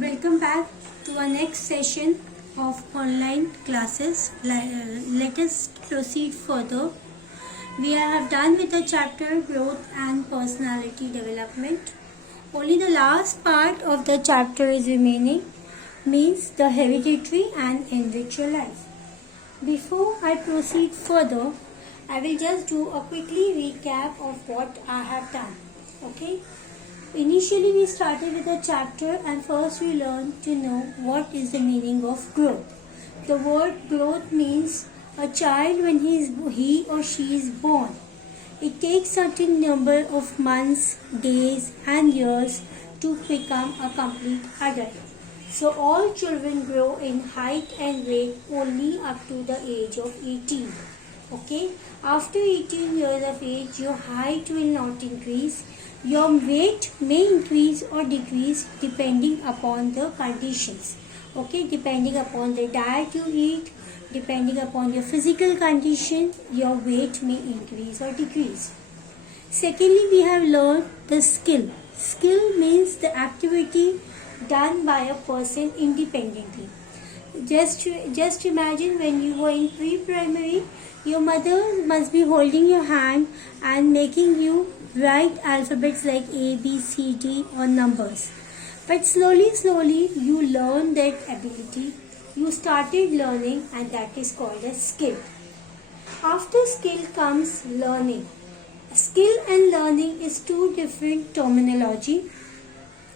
Welcome back to our next session of online classes. Let us proceed further. We have done with the chapter growth and personality development. Only the last part of the chapter is remaining, means the hereditary and enrich your life. Before I proceed further, I will just do a quickly recap of what I have done. Okay. Initially we started with a chapter and first we learned to know what is the meaning of growth. The word growth means a child when he or she is born. It takes certain number of months, days and years to become a complete adult. So all children grow in height and weight only up to the age of 18. Okay, after 18 years of age your height will not increase. Your weight may increase or decrease depending upon the conditions. Okay, depending upon the diet you eat, depending upon your physical condition, your weight may increase or decrease. Secondly, we have learned the skill. Skill means the activity done by a person independently. Just imagine when you were in pre-primary, your mother must be holding your hand and making you write alphabets like A, B, C, D or numbers. But slowly you learn that ability. You started learning and that is called a skill. After skill comes learning. Skill and learning is two different terminology.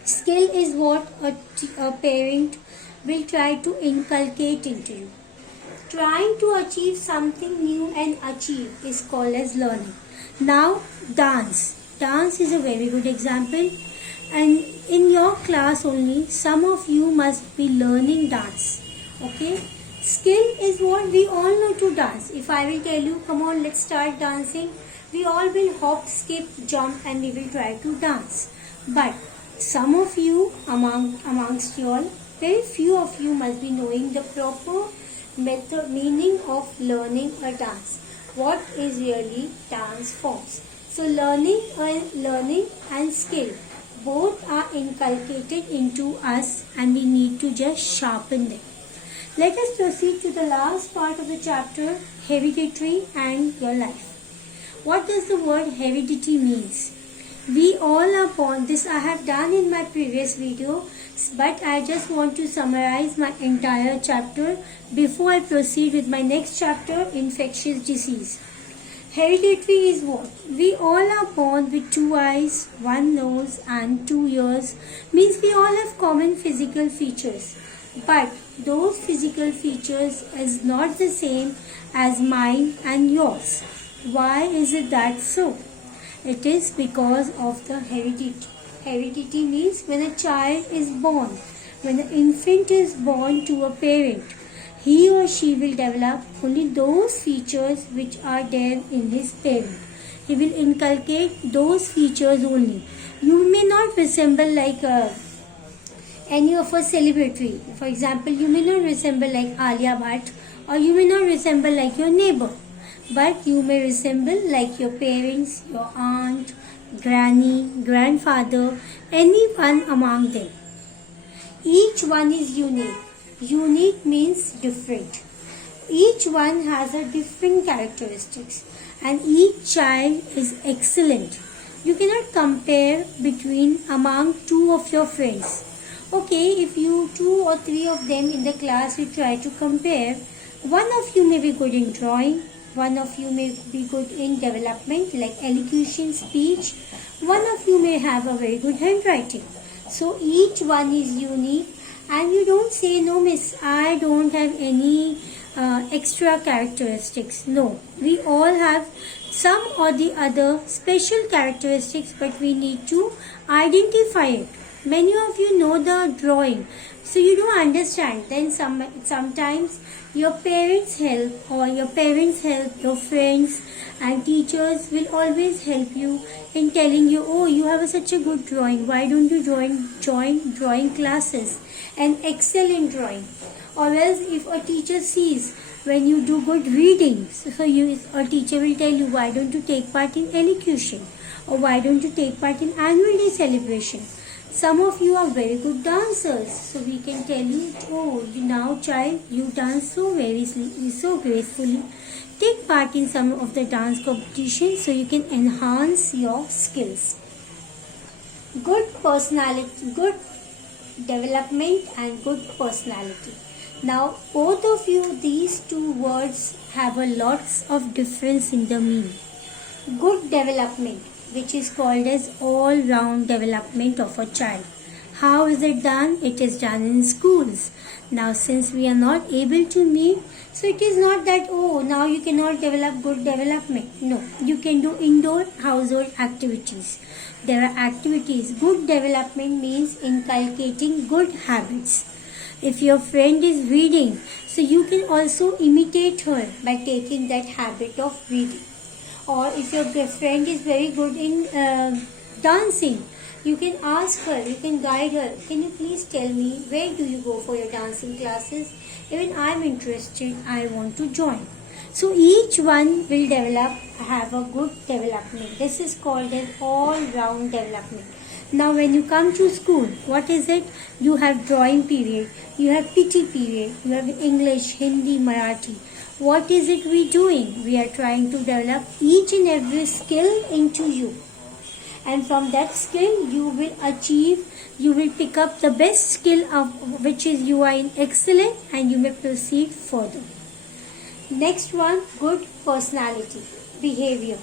Skill is what a parent will try to inculcate into you. Trying to achieve something new and achieve is called as learning. Now dance. Dance is a very good example, and in your class only some of you must be learning dance. Okay, skill is what we all know to dance. If I will tell you, come on, let's start dancing, we all will hop, skip, jump and we will try to dance. But some of you amongst you all, very few of you must be knowing the proper method, meaning of learning a dance. What is really dance forms? So learning and skill both are inculcated into us and we need to just sharpen them. Let us proceed to the last part of the chapter, hereditary and your life. What does the word heredity means? We all are born, this I have done in my previous video, but I just want to summarize my entire chapter before I proceed with my next chapter, infectious disease. Hereditary is what? We all are born with two eyes, one nose and 2 ears, means we all have common physical features. But those physical features is not the same as mine and yours. Why is it that so? It is because of the heredity. Heredity means when a child is born, when an infant is born to a parent, he or she will develop only those features which are there in his parent. He will inculcate those features only. You may not resemble like any of a celebrity. For example, you may not resemble like Alia Bhatt or you may not resemble like your neighbor. But you may resemble like your parents, your aunt, granny, grandfather, anyone among them. Each one is unique. Unique means different. Each one has a different characteristics and each child is excellent. You cannot compare between among two of your friends. Okay, if you 2 or 3 of them in the class you try to compare, one of you may be good in drawing, one of you may be good in development like elocution, speech, one of you may have a very good handwriting. So each one is unique. And you don't say, no miss, I don't have any extra characteristics. No, we all have some or the other special characteristics, but we need to identify it. Many of you know the drawing, so you don't understand. Then sometimes your parents help or your parents help, your friends and teachers will always help you in telling you, oh, you have such a good drawing. Why don't you join drawing classes and excel in drawing? Or else if a teacher sees When you do good reading, so a teacher will tell you, why don't you take part in elocution, or why don't you take part in annual day celebration. Some of you are very good dancers, so we can tell you, oh, now child, you dance so so gracefully. Take part in some of the dance competitions so you can enhance your skills. Good personality, good development and good personality. Now both of you, these two words have a lots of difference in the meaning. Good development, which is called as all-round development of a child. How is it done? It is done in schools. Now since we are not able to meet, so it is not that, oh, now you cannot develop good development. No, you can do indoor household activities. There are activities. Good development means inculcating good habits. If your friend is reading, so you can also imitate her by taking that habit of reading. Or if your friend is very good in dancing, you can ask her, you can guide her, can you please tell me, where do you go for your dancing classes? Even I am interested, I want to join. So each one will have a good development. This is called an all-round development. Now when you come to school, what is it? You have drawing period, you have PT period, you have English, Hindi, Marathi. What is it we doing? We are trying to develop each and every skill into you. And from that skill you will pick up the best skill of which is you are in excellent, and you may proceed further. Next one, good personality, behavior.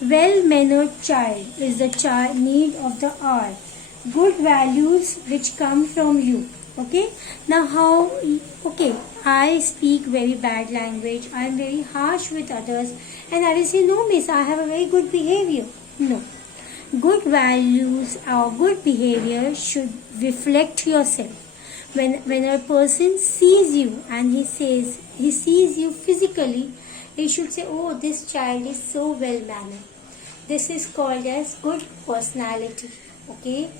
Well-mannered child is the need of the hour. Good values which come from you. Okay. Now I speak very bad language. I am very harsh with others, and I will say, no miss, I have a very good behavior. No. Good values or good behavior should reflect yourself. When a person sees you and he sees you physically, he should say, oh, this child is so well mannered. This is called as good personality. Okay.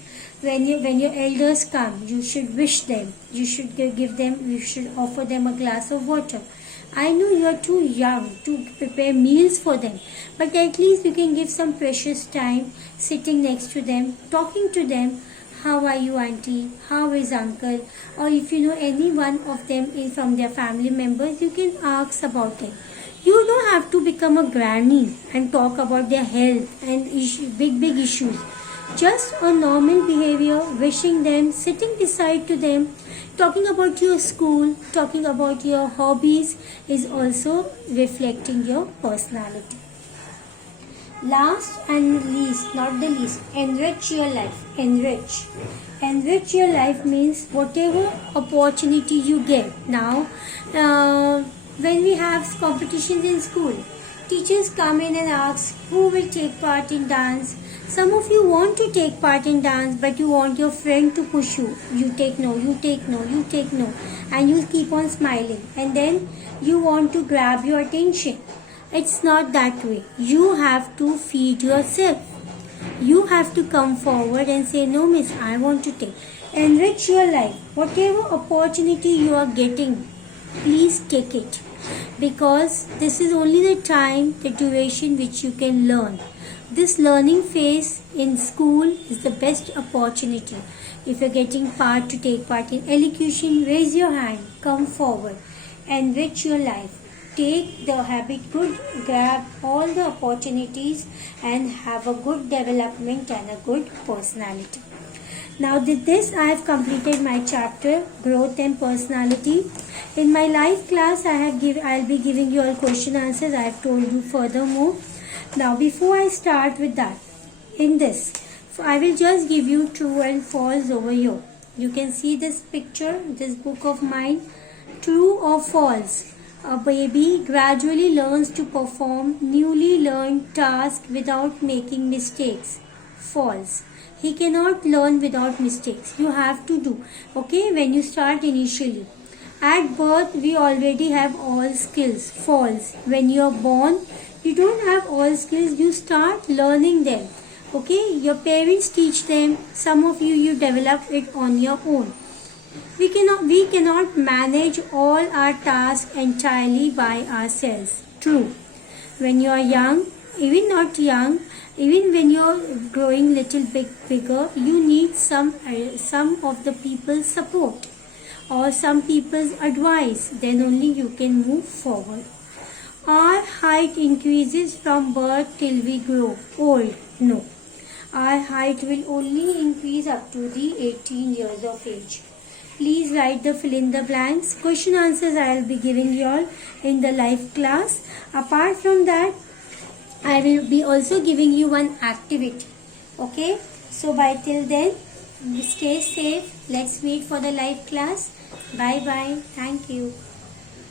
When your elders come, you should wish them. You should you should offer them a glass of water. I know you are too young to prepare meals for them, but at least you can give some precious time sitting next to them, talking to them. How are you, auntie? How is uncle? Or if you know any one of them from their family members, you can ask about them. You don't have to become a granny and talk about their health and big issues. Just a normal behavior, wishing them, sitting beside to them, talking about your school, talking about your hobbies is also reflecting your personality. Last and least, not the least, enrich your life. Enrich your life means whatever opportunity you get. Now, when we have competitions in school, teachers come in and ask who will take part in dance. Some of you want to take part in dance, but you want your friend to push you. You take no, you take no, you take no, and you keep on smiling. And then you want to grab your attention. It's not that way. You have to feed yourself. You have to come forward and say, no miss, I want to take. Enrich your life. Whatever opportunity you are getting, please take it. Because this is only the time, the duration which you can learn. This learning phase in school is the best opportunity. If you are getting to take part in elocution, raise your hand, come forward, enrich your life. Take the habit good, grab all the opportunities and have a good development and a good personality. Now with this I have completed my chapter, Growth and Personality. In my live class I'll be giving you all question answers. I have told you furthermore. Now before I start with that, in this, I will just give you true and false over here. You can see this picture, this book of mine. True or false? A baby gradually learns to perform newly learned tasks without making mistakes. False. He cannot learn without mistakes. You have to do. Okay, when you start initially. At birth, we already have all skills. False. When you are born, you don't have all skills. You start learning them. Okay, your parents teach them. Some of you develop it on your own. We cannot manage all our tasks entirely by ourselves. True. When you are young, even not young, even when you're growing little bit bigger, you need some of the people's support or some people's advice. Then only you can move forward. Our height increases from birth till we grow old. No. Our height will only increase up to the 18 years of age. Please write the fill in the blanks. Question answers I will be giving you all in the live class. Apart from that, I will be also giving you one activity. Okay. So by till then, stay safe. Let's meet for the live class. Bye bye. Thank you.